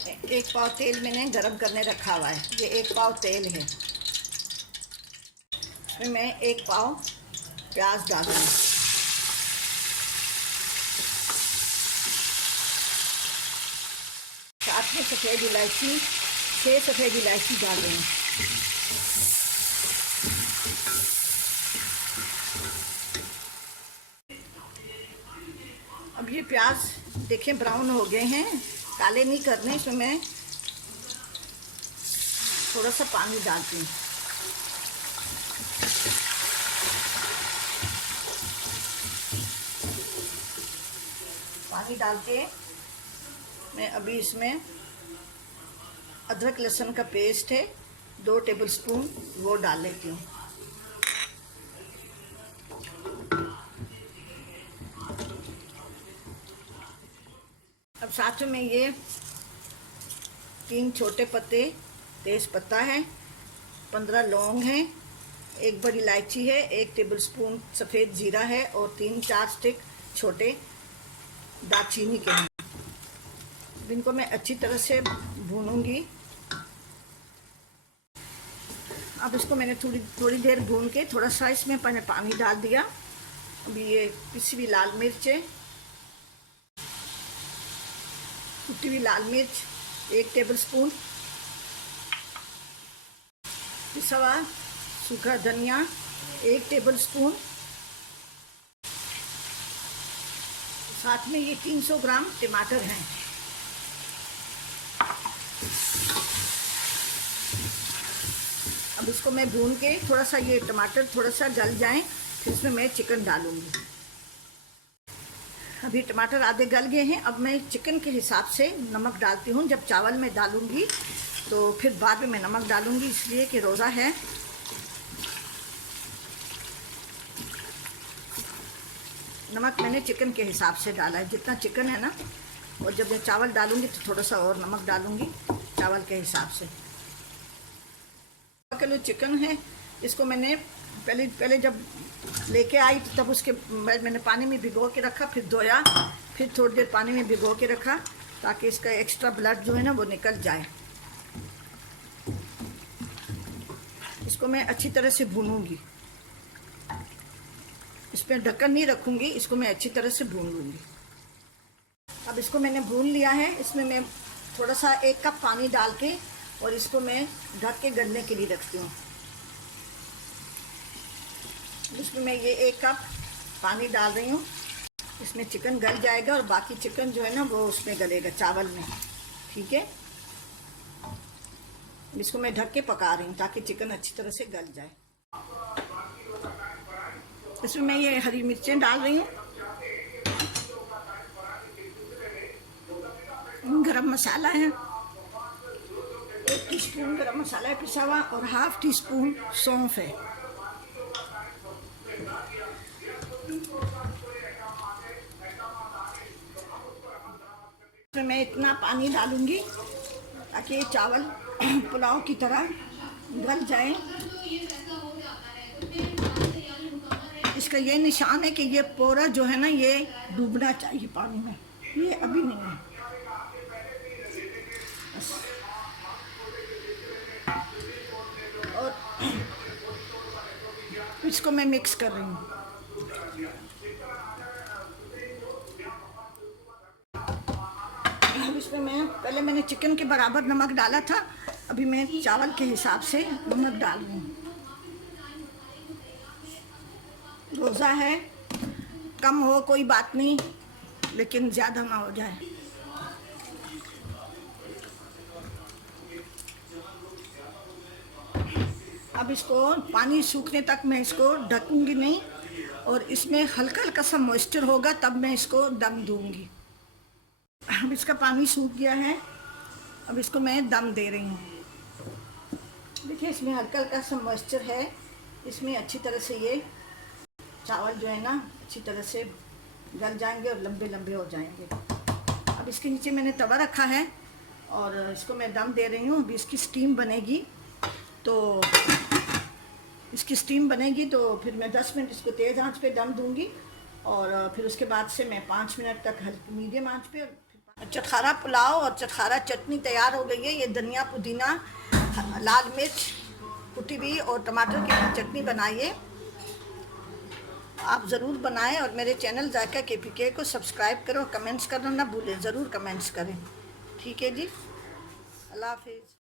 एक पाव तेल मैंने गरम करने रखा हुआ है। ये एक पाव तेल है। इसमें मैं एक पाव प्याज डालूंगी। साथ में सफ़ेद इलायची, 6 सफ़ेद इलायची डाल दूँगी। अब ये प्याज देखें ब्राउन हो गए हैं, काले नहीं करने। इसमें मैं थोड़ा सा पानी डालती हूँ। पानी डाल के मैं अभी इसमें अदरक लहसुन का पेस्ट है 2 टेबलस्पून, वो डाल लेती हूँ। अब साथ में ये 3 छोटे पत्ते तेज पत्ता है, 15 लौंग हैं, 1 बड़ी इलायची है, 1 टेबलस्पून सफ़ेद जीरा है और 3-4 स्टिक छोटे दालचीनी के हैं। इनको मैं अच्छी तरह से भूनूंगी। अब इसको मैंने थोड़ी देर भून के थोड़ा सा इसमें मैंने पानी डाल दिया। अभी ये पिसी हुई लाल मिर्च है, कुटी हुई लाल मिर्च 1 टेबलस्पून, पिसा हुआ सूखा धनिया 1 टेबलस्पून, साथ में ये 300 ग्राम टमाटर हैं। अब इसको मैं भून के थोड़ा सा ये टमाटर थोड़ा सा गल जाएं, फिर इसमें मैं चिकन डालूंगी। अभी टमाटर आधे गल गए हैं। अब मैं चिकन के हिसाब से नमक डालती हूँ। जब चावल में डालूंगी तो फिर बाद में मैं नमक डालूंगी, इसलिए कि रोज़ा है। नमक मैंने चिकन के हिसाब से डाला है, जितना चिकन है ना। और जब मैं चावल डालूंगी तो थोड़ा सा और नमक डालूंगी चावल के हिसाब से। किलो चिकन है, इसको मैंने पहले जब लेके आई तो तब उसके मैंने पानी में भिगो के रखा, फिर धोया, फिर थोड़ी देर पानी में भिगो के रखा ताकि इसका एक्स्ट्रा ब्लड जो है ना वो निकल जाए। इसको मैं अच्छी तरह से भूनूंगी। इस पर ढक्कन नहीं रखूंगी, इसको मैं अच्छी तरह से भून लूँगी। अब इसको मैंने भून लिया है। इसमें मैं थोड़ा सा 1 कप पानी डाल के और इसको मैं ढक के गलने के लिए रखती हूँ। इसमें मैं ये 1 कप पानी डाल रही हूँ। इसमें चिकन गल जाएगा और बाकी चिकन जो है ना वो उसमें गलेगा चावल में, ठीक है। इसको मैं ढक के पका रही हूँ ताकि चिकन अच्छी तरह से गल जाए। इसमें मैं ये हरी मिर्चें डाल रही हूँ, गरम मसाला है, 1 टीस्पून गरम मसाला है पिसा हुआ और ½ टीस्पून सौंफ है। इसमें मैं इतना पानी डालूंगी ताकि ये चावल पुलाव की तरह गल जाए। इसका ये निशान है कि ये पूरा जो है ना ये डूबना चाहिए पानी में, ये अभी नहीं है। और इसको मैं मिक्स कर रही हूँ। इसमें मैं पहले मैंने चिकन के बराबर नमक डाला था, अभी मैं चावल के हिसाब से नमक डाल रही हूँ। रोज़ा है, कम हो कोई बात नहीं, लेकिन ज़्यादा ना हो जाए। अब इसको पानी सूखने तक मैं इसको ढकूंगी नहीं, और इसमें हल्का हल्का सा मॉइस्चर होगा तब मैं इसको दम दूंगी। अब इसका पानी सूख गया है, अब इसको मैं दम दे रही हूँ। देखिए इसमें हल्का हल्का सा मॉइस्चर है, इसमें अच्छी तरह से ये चावल जो है ना अच्छी तरह से गल जाएंगे और लंबे लंबे हो जाएंगे। अब इसके नीचे मैंने तवा रखा है और इसको मैं दम दे रही हूँ। अभी इसकी स्टीम बनेगी, तो इसकी स्टीम बनेगी तो फिर मैं 10 मिनट इसको तेज़ आंच पे दम दूंगी और फिर उसके बाद से मैं 5 मिनट तक मीडियम आंच पे चटखारा पुलाव और चटखारा चटनी तैयार हो गई है। ये धनिया पुदीना लाल मिर्च कुटी हुई और टमाटर की चटनी बनाइए। आप ज़रूर बनाएं और मेरे चैनल जायका KPK को सब्सक्राइब करो। कमेंट्स करना ना भूलें, ज़रूर कमेंट्स करें। ठीक है जी, अल्लाह हाफिज़।